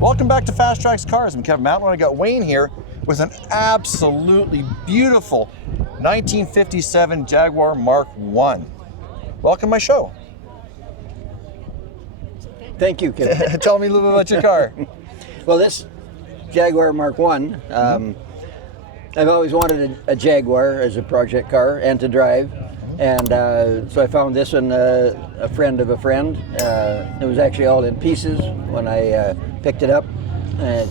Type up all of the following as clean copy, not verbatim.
Welcome back to FasTrax Cars. I'm Kevin Matlo, and I got Wayne here with an absolutely beautiful 1957 Jaguar Mark 1. Welcome to my show. Thank you, Kevin. Tell me a little bit about your car. Well, this Jaguar Mark 1, I've always wanted a Jaguar as a project car and to drive. And so I found this one, a friend of a friend. It was actually all in pieces when I picked it up.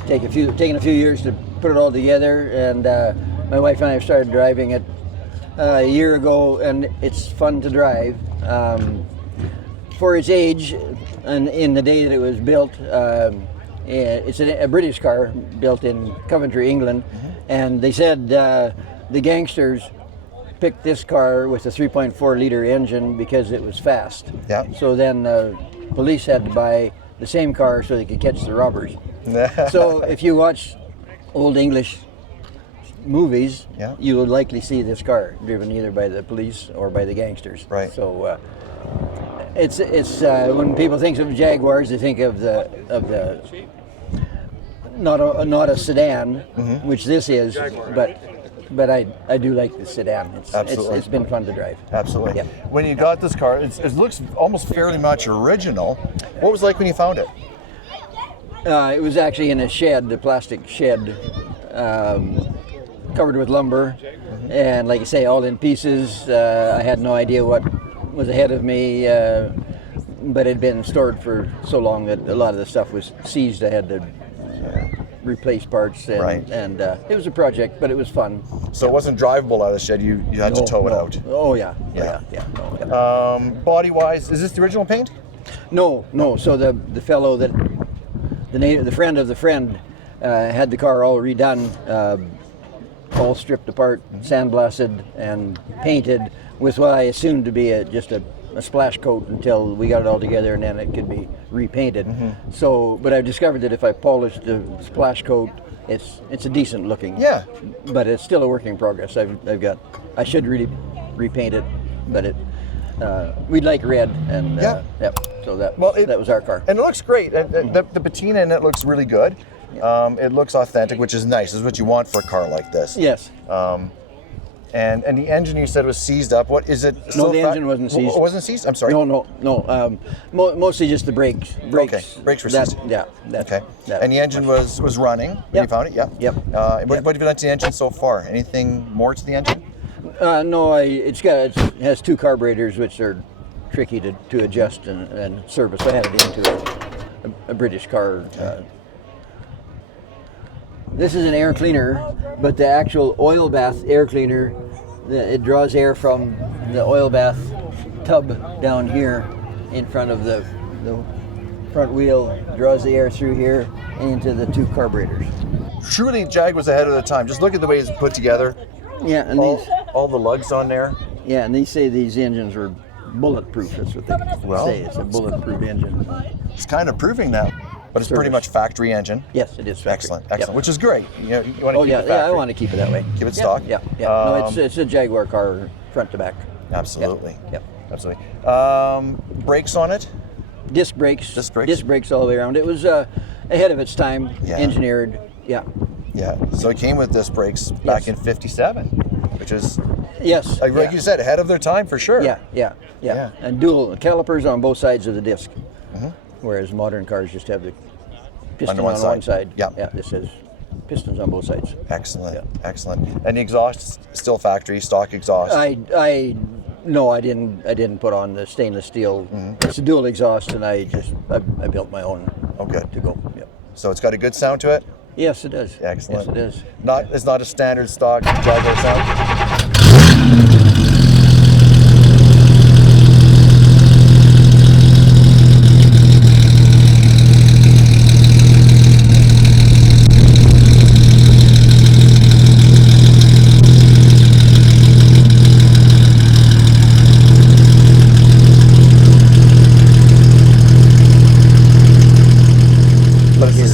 Taken a few years to put it all together. And my wife and I started driving it a year ago, and it's fun to drive. For its age, and in the day that it was built, it's a British car built in Coventry, England. And they said the gangsters picked this car with a 3.4 liter engine because it was fast. Yeah. So then police had to buy the same car so they could catch the robbers. So if you watch old English movies, you will likely see this car driven either by the police or by the gangsters. Right. So it's when people think of Jaguars, they think of the not a sedan, which this is, but I do like the sedan. It's been fun to drive. Absolutely. Yeah. When you got this car, it looks almost fairly much original. What was it like when you found it? It was actually in a shed, a plastic shed, covered with lumber, and like I say, all in pieces. I had no idea what was ahead of me, but it had been stored for so long that a lot of the stuff was seized. I had to replace parts, and it was a project, but it was fun. So it wasn't drivable out of the shed. You had to tow it out. Oh yeah. Body-wise, is this the original paint? No. So the fellow that the friend of the friend had the car all redone, all stripped apart, sandblasted, and painted with what I assumed to be just a splash coat until we got it all together, and then it could be repainted. So, but I've discovered that if I polish the splash coat, it's a decent looking. Yeah. But it's still a work in progress. I should really repaint it, but we'd like red, and so that was our car. And it looks great. The patina in it looks really good. It looks authentic, which is nice. Is what you want for a car like this. Yes. And the engine you said was seized up. What is it? No, the engine wasn't seized. It wasn't seized? I'm sorry. No. Mostly just the brakes. Okay, brakes were seized. Okay. And the engine was running when you found it? Yeah. Yep. What have you done to the engine so far? Anything more to the engine? No, it has two carburetors, which are tricky to adjust and service. I had it into a British car. This is an air cleaner, but the actual oil bath air cleaner, it draws air from the oil bath tub down here in front of the front wheel, draws the air through here and into the two carburetors. Truly, Jag was ahead of the time. Just look at the way it's put together. Yeah, and all the lugs on there. Yeah, and they say these engines are bulletproof. That's what they say. It's a bulletproof engine. It's kind of proving that. But it's pretty much factory engine. Yes, it is factory. Excellent, which is great. You want to keep it factory. I want to keep it that way. Keep it stock. Yeah. No, it's a Jaguar car, front to back. Absolutely. Yep. Absolutely. Brakes on it? Disc brakes. Disc brakes all the way around. It was ahead of its time. Engineered. Yeah. So it came with disc brakes back in '57, which is like you said, ahead of their time for sure. Yeah. And dual calipers on both sides of the disc. Whereas modern cars just have the piston on one side. Yeah, this has pistons on both sides. Excellent, excellent. And the exhaust still factory stock exhaust. I didn't put on the stainless steel. It's a dual exhaust, and I built my own. To go. Yep. So it's got a good sound to it. Yes, it does. Excellent. Yes, it is. It's not a standard stock Jaguar sound.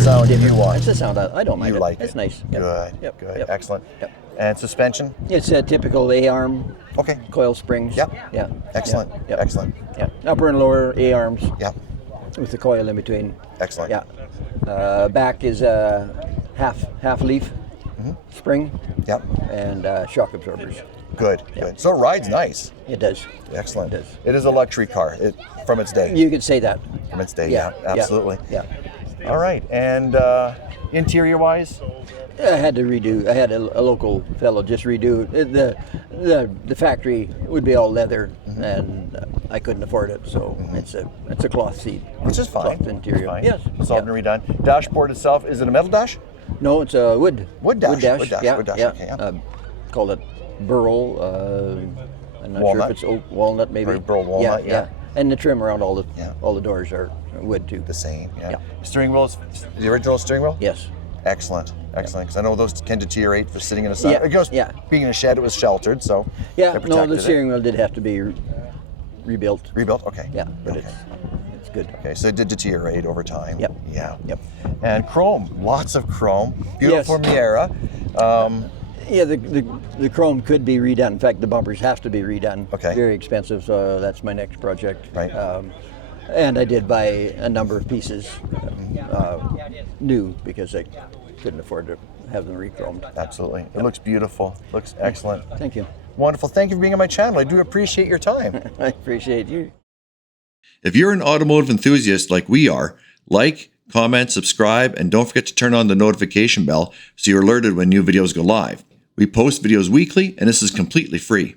sound you different. want. It's the sound I don't mind. You like It's it. nice. Good, Yep. good, Yep. excellent. Yep. And suspension? It's a typical A-arm Okay, coil springs. Yep. Yeah. excellent, Yep. excellent. Yeah. Upper and lower A-arms Yep, with the coil in between. excellent. Yeah. Back is a half leaf spring Yep, and shock absorbers. good, good. So it rides nice. It does. Excellent. It does. It is a luxury car from its day. You could say that. From its day, yeah, absolutely. Yeah. All right, and interior-wise? I had to redo. I had a local fellow just redo the factory would be all leather, and I couldn't afford it, so it's a cloth seat, Which is fine. cloth interior. It's fine. Yes, It's all been redone. Dashboard itself, is it a metal dash? No, it's a wood. Wood dash. Wood dash. Wood dash. Yeah, Wood dash. yeah. Okay, yeah. Called it burl. I'm not Walnut. sure if it's oak walnut, maybe. Or burl walnut, yeah. And the trim around all Yeah. the doors are wood too. The same, yeah. Yeah. Steering wheel's the original steering wheel? Yes. Excellent, excellent. Because I know those can deteriorate for sitting in a sun. Yeah, It goes, yeah. Being in a shed, it was sheltered, so Yeah. they No, protected the it. steering wheel did have to be rebuilt. Rebuilt? Okay. Yeah, but okay. it's good. Okay, so it did deteriorate over time. Yep. Yeah. Yep. And chrome, lots of chrome. Beautiful Miera. Yeah, the chrome could be redone. In fact, the bumpers have to be redone. Okay. Very expensive, so that's my next project. Right. And I did buy a number of pieces new because I couldn't afford to have them re-chromed. Absolutely. It looks beautiful. Looks excellent. Thank you. Wonderful. Thank you for being on my channel. I do appreciate your time. I appreciate you. If you're an automotive enthusiast like we are, like, comment, subscribe, and don't forget to turn on the notification bell so you're alerted when new videos go live. We post videos weekly, and this is completely free.